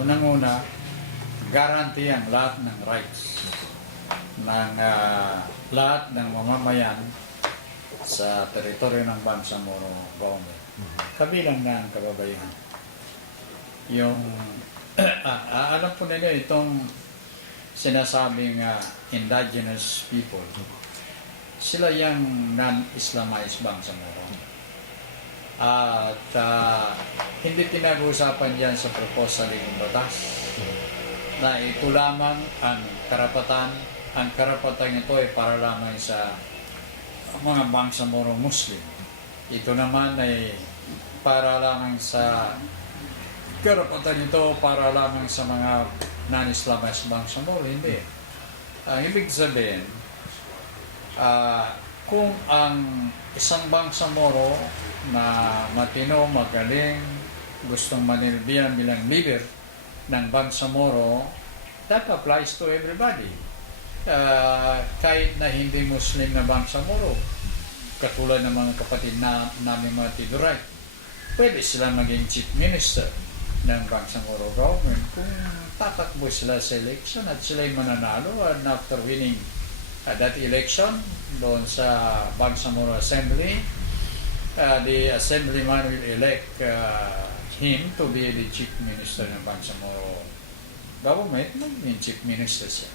Unang-una, guarantee ang lahat ng rights ng lahat ng mamamayan sa teritoryo ng Bangsamoro government. Kabilang na ang kababayan. Yung, alam po nila itong sinasabing indigenous people, sila yung non-Islamized Bangsamoro. At hindi pinag-uusapan yan sa proposal ng batas na ito lamang ang karapatan. Ang karapatan ito ay para lamang sa mga Bangsamoro Muslim. Ito naman ay para lamang sa karapatan ito para lamang sa mga non-Islamized Bangsamoro. Hindi. Ang ibig sabihin, kung ang isang Bangsamoro na matino, magaling, gustong manilbihan bilang leader ng Bangsamoro, that applies to everybody. Kahit na hindi Muslim na Bangsamoro, katulad ng mga kapatid namin mga Tiduray, pwede sila maging chief minister ng Bangsamoro government kung tatakbo sila sa election at sila'y mananalo, and after winning that election doon sa Bangsamoro Assembly, the assemblyman will elect him to be the chief minister ng Bangsamoro government, maging chief minister siya.